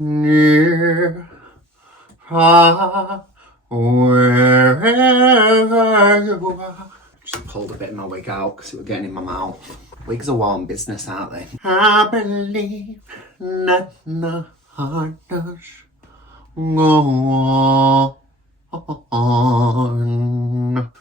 near, far, wherever you are. Just pulled a bit of my wig out because it was getting in my mouth. Wigs are warm business, aren't they? I believe that the heart does go on.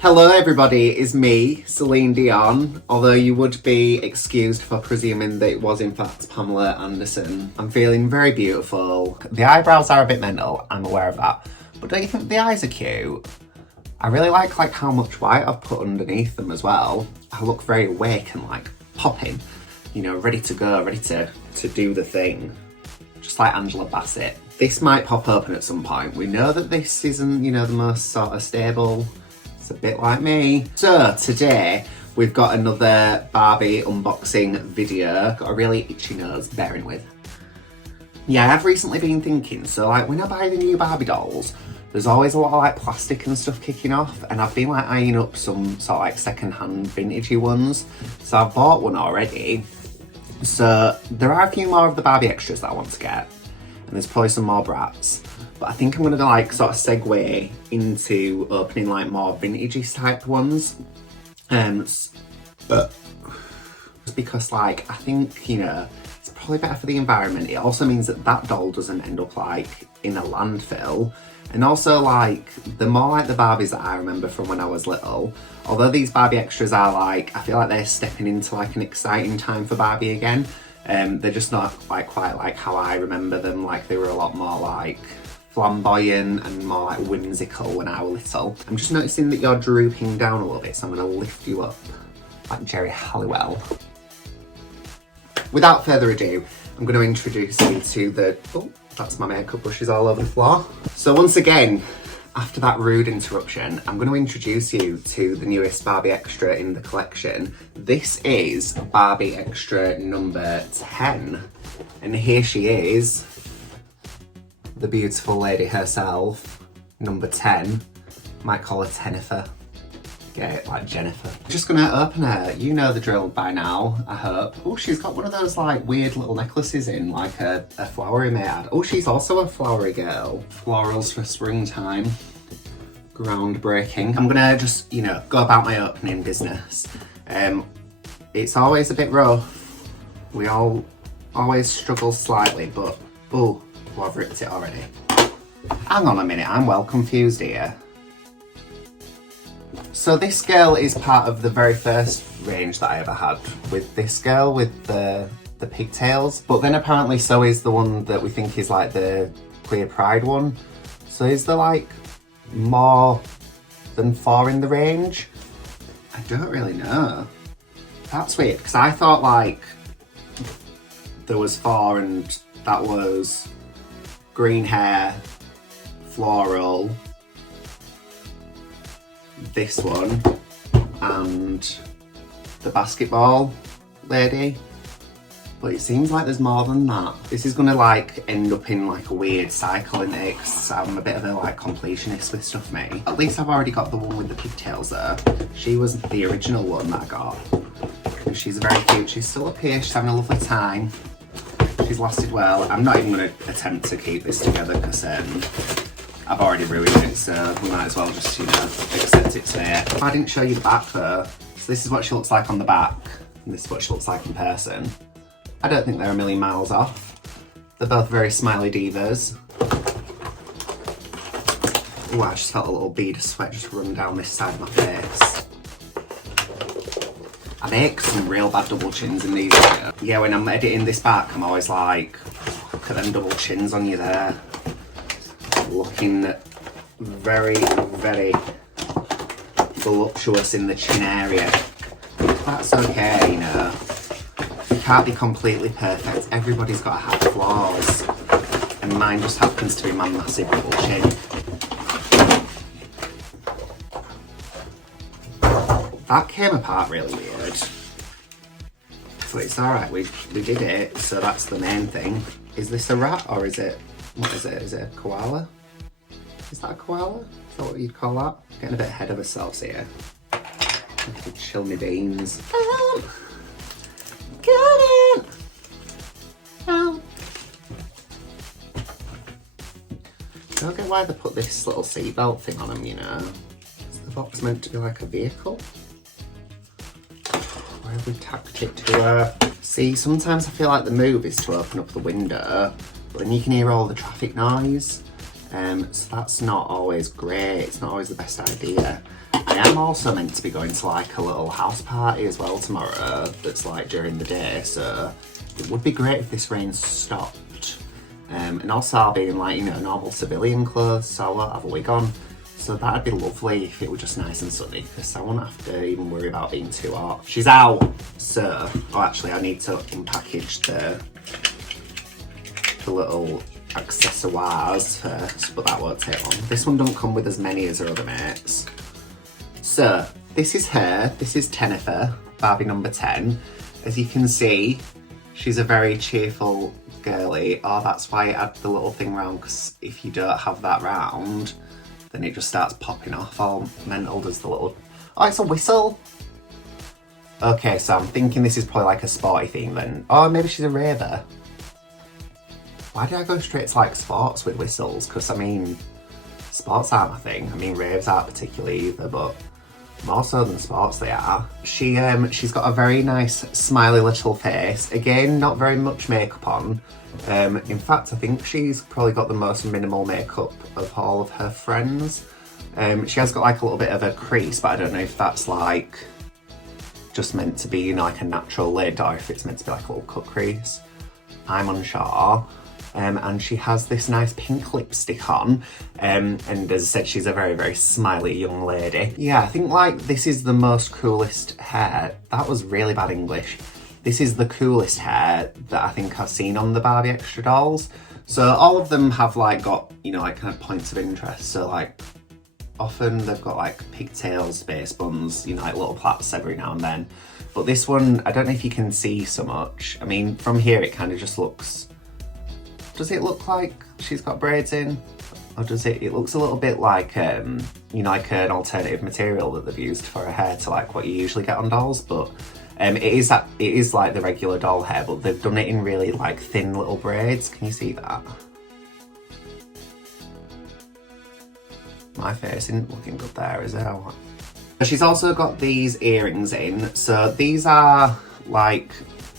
Hello everybody, it's me, Celine Dion, although you would be excused for presuming that it was in fact Pamela Anderson. I'm feeling very beautiful. The eyebrows are a bit mental, I'm aware of that, but don't you think the eyes are cute? I really like how much white I've put underneath them as well. I look very awake and like popping, you know, ready to go, ready to do the thing. Just like Angela Bassett. This might pop open at some point. We know that this isn't, you know, the most sort of stable. A bit like me. So today we've got another Barbie unboxing video. Got a really itchy nose, bearing with. Yeah, I've recently been thinking, so like when I buy the new Barbie dolls, there's always a lot of like plastic and stuff kicking off, and I've been like eyeing up some sort of like second-hand vintagey ones. So I've bought one already. So there are a few more of the Barbie Extras that I want to get, and there's probably some more Brats. But I think I'm gonna like sort of segue into opening like more vintagey type ones. Just because like, I think, you know, it's probably better for the environment. It also means that that doll doesn't end up like in a landfill. And also like, the more like the Barbies that I remember from when I was little, although these Barbie Extras are like, I feel like they're stepping into like an exciting time for Barbie again. They're just not like quite like how I remember them. Like they were a lot more like flamboyant and more like whimsical when I was little. I'm just noticing that you're drooping down a little bit, so I'm going to lift you up like Jerry Halliwell. Without further ado, I'm going to introduce you to the... Oh, that's my makeup brushes all over the floor. So once again, after that rude interruption, I'm going to introduce you to the newest Barbie Extra in the collection. This is Barbie Extra number 10. And here she is, the beautiful lady herself, number 10. Might call her Tenifer. Get it, like Jennifer. Just gonna open her. You know the drill by now, I hope. Oh, she's got one of those like weird little necklaces in, like a flowery maid. Oh, she's also a flowery girl. Florals for springtime. Groundbreaking. I'm gonna just, you know, go about my opening business. It's always a bit rough. We all always struggle slightly, but oh, I've ripped it already. Hang on a minute, I'm well confused here. So this girl is part of the very first range that I ever had, with this girl with the pigtails, but then apparently so is the one that we think is like the queer pride one. So is there like more than 4 in the range? I don't really know. That's weird, because I thought like there was 4 and that was green hair, floral, this one, and the basketball lady. But it seems like there's more than that. This is gonna like end up in like a weird cycle in it, because I'm a bit of a like completionist with stuff, mate. At least I've already got the one with the pigtails there. She was the original one that I got. And she's very cute. She's still up here, she's having a lovely time. She's lasted well. I'm not even going to attempt to keep this together because I've already ruined it, so we might as well just, you know, accept it today. I didn't show you the back though. So this is what she looks like on the back, and this is what she looks like in person. I don't think they're a million miles off. They're both very smiley divas. Oh, I just felt a little bead of sweat just run down this side of my face. I make some real bad double chins in these videos. Yeah, when I'm editing this back, I'm always like, look at them double chins on you there. Looking very, very voluptuous in the chin area. That's okay, you know. You can't be completely perfect. Everybody's got to have flaws. And mine just happens to be my massive double chin. That came apart really weird. But it's alright, we did it, so that's the main thing. Is this a rat or is it, what is it? Is it a koala? Is that a koala? Is that what you'd call that? Getting a bit ahead of ourselves here. Chill me beans. Got it! I don't get why they put this little seatbelt thing on them, you know. Is the box meant to be like a vehicle? Why have we tacked it to her? See, sometimes I feel like the move is to open up the window, but then you can hear all the traffic noise. So that's not always great. It's not always the best idea. I am also meant to be going to like a little house party as well tomorrow that's like during the day, so it would be great if this rain stopped. And also I'll be in like, you know, normal civilian clothes, so I won't have a wig on. So that'd be lovely if it were just nice and sunny, because I won't have to even worry about being too hot. She's out! So, oh actually I need to unpackage the little accessoires first, but that won't take long. This one don't come with as many as her other mates. So, this is her, this is Jennifer, Barbie number 10. As you can see, she's a very cheerful girly. Oh, that's why it had the little thing round, because if you don't have that round, then it just starts popping off. All mental does the little... Oh, it's a whistle! Okay, so I'm thinking this is probably like a sporty theme then. Oh, maybe she's a raver. Why did I go straight to like sports with whistles? Because I mean, sports aren't my thing. I mean, raves aren't particularly either, but more so than sports they are. She's got a very nice smiley little face. Again, not very much makeup on. In fact, I think she's probably got the most minimal makeup of all of her friends. She has got like a little bit of a crease, but I don't know if that's like just meant to be, you know, like a natural lid, or if it's meant to be like a little cut crease. I'm unsure. And she has this nice pink lipstick on, and as I said, she's a very, very smiley young lady. Yeah, I think like this is the most coolest hair. That was really bad English. This is the coolest hair that I think I've seen on the Barbie Extra dolls. So all of them have like got, you know, like kind of points of interest. So like often they've got like pigtails, space buns, you know, like little plaits every now and then. But this one, I don't know if you can see so much. I mean, from here it kind of just looks... Does it look like she's got braids in? Or does it looks a little bit like, you know, like an alternative material that they've used for her hair to like what you usually get on dolls, but it is like the regular doll hair, but they've done it in really like thin little braids. Can you see that? My face isn't looking good there, is it? She's also got these earrings in. So these are like,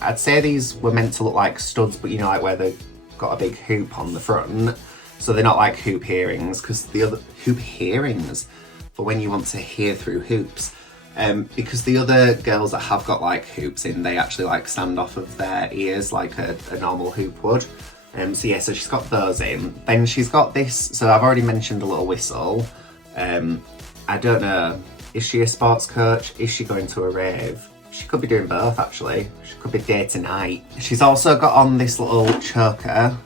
I'd say these were meant to look like studs, but you know, like where they've got a big hoop on the front. So they're not like hoop earrings, because the other hoop earrings for when you want to hear through hoops. Because the other girls that have got like hoops in, they actually like stand off of their ears like a normal hoop would. So yeah, so she's got those in. Then she's got this, so I've already mentioned a little whistle. I don't know, is she a sports coach? Is she going to a rave? She could be doing both actually. She could be day to night. She's also got on this little choker,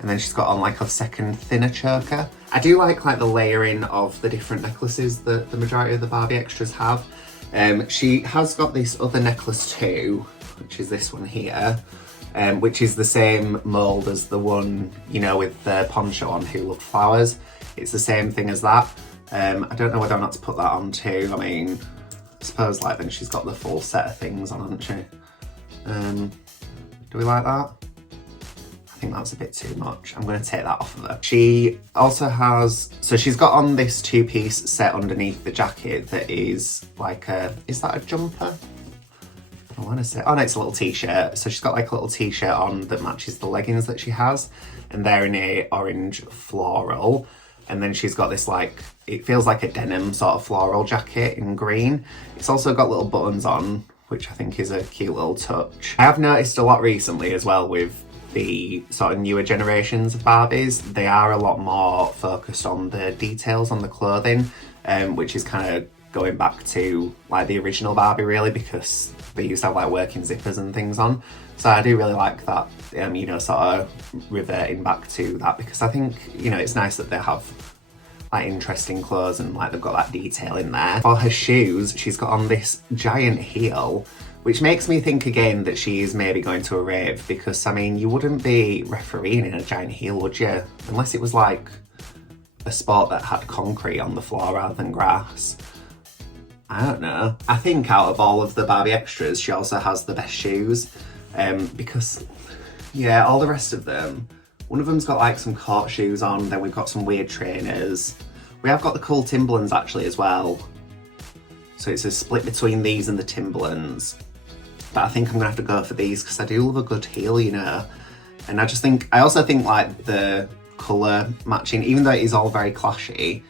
and then she's got on like a second thinner choker. I do like the layering of the different necklaces that the majority of the Barbie Extras have. She has got this other necklace too, which is this one here, which is the same mould as the one, you know, with the poncho on Who Loved Flowers. It's the same thing as that. I don't know whether or not to put that on too. I mean, I suppose like then she's got the full set of things on, hasn't she? Do we like that? I think that's a bit too much. I'm going to take that off of her. She also has, so she's got on this two-piece set underneath the jacket that is like a, is that a jumper? I want to say, oh no, it's a little t-shirt. So she's got like a little t-shirt on that matches the leggings that she has, and they're in a orange floral. And then she's got this like, it feels like a denim sort of floral jacket in green. It's also got little buttons on, which I think is a cute little touch. I have noticed a lot recently as well with the sort of newer generations of Barbies, they are a lot more focused on the details on the clothing, which is kind of going back to like the original Barbie really, because they used to have like working zippers and things on. So I do really like that, you know, sort of reverting back to that, because I think, you know, it's nice that they have like interesting clothes and like they've got that detail in there. For her shoes, she's got on this giant heel, which makes me think again that she is maybe going to a rave, because I mean, you wouldn't be refereeing in a giant heel, would you? Unless it was like a sport that had concrete on the floor rather than grass. I don't know. I think out of all of the Barbie Extras, she also has the best shoes. Because, yeah, all the rest of them, one of them's got like some court shoes on, then we've got some weird trainers. We have got the cool Timberlands actually as well. So it's a split between these and the Timberlands. But I think I'm gonna have to go for these because I do love a good heel, you know. And I also think like the colour matching, even though it is all very clashy,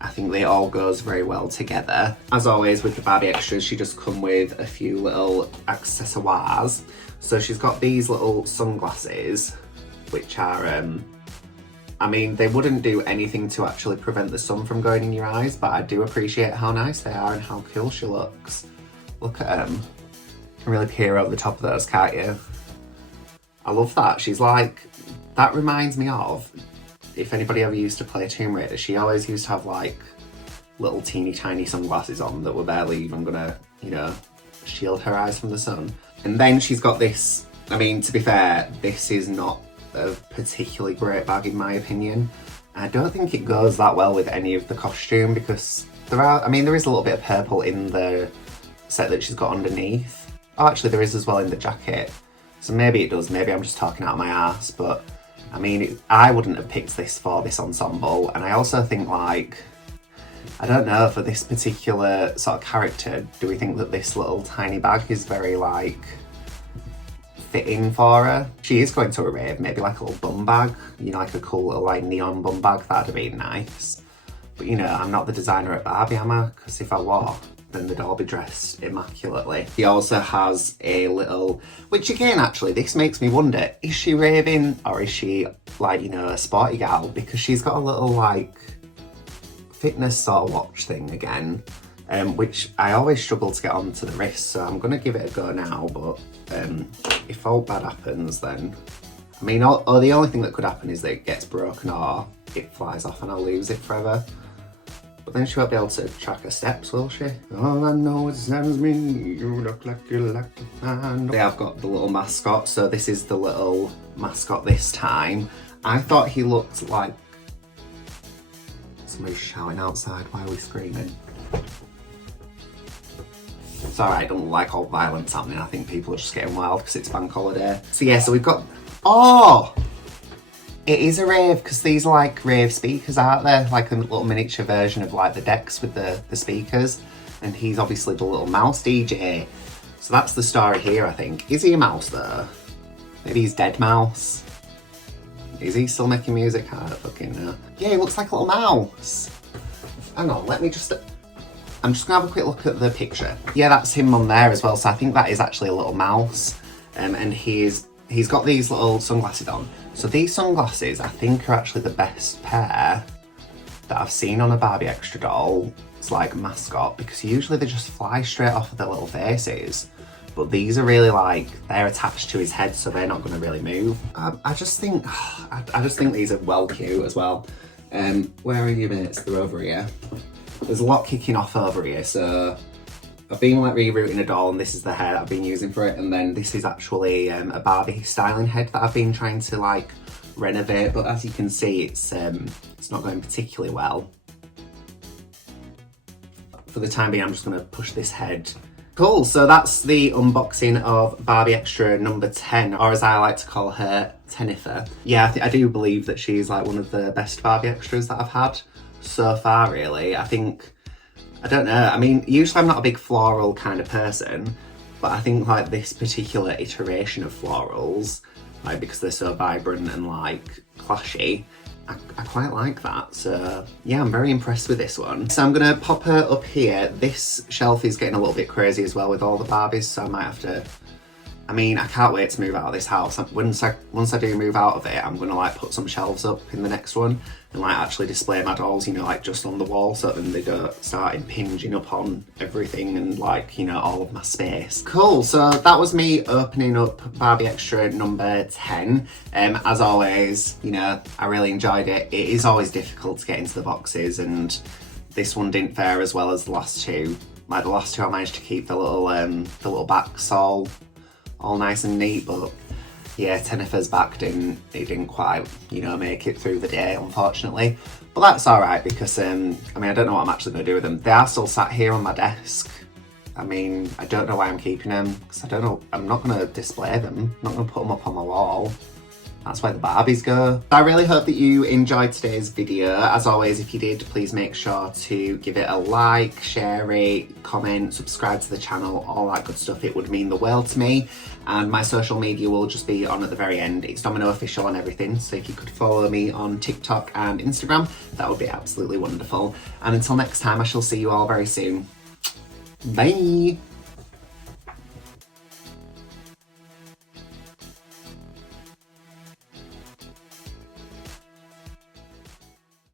I think they all goes very well together. As always with the Barbie Extras, she just come with a few little accessoires. So she's got these little sunglasses, which are, I mean, they wouldn't do anything to actually prevent the sun from going in your eyes, but I do appreciate how nice they are and how cool she looks. Look at them. You can really peer over the top of those, can't you? I love that. She's like, that reminds me of, if anybody ever used to play Tomb Raider, she always used to have like little teeny tiny sunglasses on that were barely even gonna, you know, shield her eyes from the sun. And then she's got this, I mean, to be fair, this is not a particularly great bag in my opinion. I don't think it goes that well with any of the costume because there is a little bit of purple in the set that she's got underneath. Oh, actually there is as well in the jacket. So maybe it does, maybe I'm just talking out of my ass, but I mean, I wouldn't have picked this for this ensemble. And I also think like, I don't know, for this particular sort of character, do we think that this little tiny bag is very like fitting for her? She is going to a rave, maybe like a little bum bag, you know, like a cool little like neon bum bag, that'd have been nice. But you know, I'm not the designer at Barbie, am I? Because if I were, then they'd all be dressed immaculately. He also has a little, which again actually, this makes me wonder, is she raving or is she like, you know, a sporty gal? Because she's got a little like fitness sort of watch thing again, which I always struggle to get onto the wrist, so I'm gonna give it a go now, but if all bad happens then, I mean, the only thing that could happen is that it gets broken or it flies off and I'll lose it forever. But then she won't be able to track her steps, will she? All I know is that is me, you look like you like to find. They have got the little mascot, so this is the little mascot this time. I thought he looked like somebody's shouting outside. Why are we screaming? It's alright, I don't like all violence happening. I think people are just getting wild because it's bank holiday. So yeah, so we've got, oh! It is a rave because these are like rave speakers, aren't they? Like a little miniature version of like the decks with the speakers. And he's obviously the little mouse DJ. So that's the story here, I think. Is he a mouse though? Maybe he's dead mouse. Is he still making music? I don't fucking know. Yeah, he looks like a little mouse. Hang on, let me just... I'm just gonna have a quick look at the picture. Yeah, that's him on there as well. So I think that is actually a little mouse. And he's got these little sunglasses on. So these sunglasses, I think, are actually the best pair that I've seen on a Barbie Extra doll. It's like mascot, because usually they just fly straight off of their little faces. But these are really like, they're attached to his head, so they're not gonna really move. I just think these are well cute as well. Where are your mates? They're over here. There's a lot kicking off over here, so I've been like rerouting a doll and this is the hair that I've been using for it, and then this is actually a Barbie styling head that I've been trying to like renovate, but as you can see it's not going particularly well. For the time being I'm just going to push this head. Cool, so that's the unboxing of Barbie Extra number 10, or as I like to call her, Tenifer. Yeah, I do believe that she's like one of the best Barbie Extras that I've had so far really. I think, I don't know, I mean, usually I'm not a big floral kind of person, but I think like this particular iteration of florals, like because they're so vibrant and like clashy, I quite like that. So yeah, I'm very impressed with this one. So I'm gonna pop her up here. This shelf is getting a little bit crazy as well with all the Barbies, so I might have to, I mean, I can't wait to move out of this house. Once I do move out of it, I'm gonna like put some shelves up in the next one and like actually display my dolls, you know, like just on the wall, so then they don't start impinging upon everything and like, you know, all of my space. Cool, so that was me opening up Barbie Extra number 10. As always, you know, I really enjoyed it. It is always difficult to get into the boxes, and this one didn't fare as well as the last two. Like the last two I managed to keep the little backs all nice and neat, but Yeah, Jennifer's back didn't quite, you know, make it through the day, unfortunately. But that's alright because, I mean, I don't know what I'm actually going to do with them. They are still sat here on my desk. I mean, I don't know why I'm keeping them, because I don't know, I'm not going to display them. I'm not going to put them up on my wall. That's where the Barbies go. I really hope that you enjoyed today's video. As always, if you did, please make sure to give it a like, share it, comment, subscribe to the channel, all that good stuff. It would mean the world to me. And my social media will just be on at the very end. It's Dominoe Official on everything. So if you could follow me on TikTok and Instagram, that would be absolutely wonderful. And until next time, I shall see you all very soon. Bye.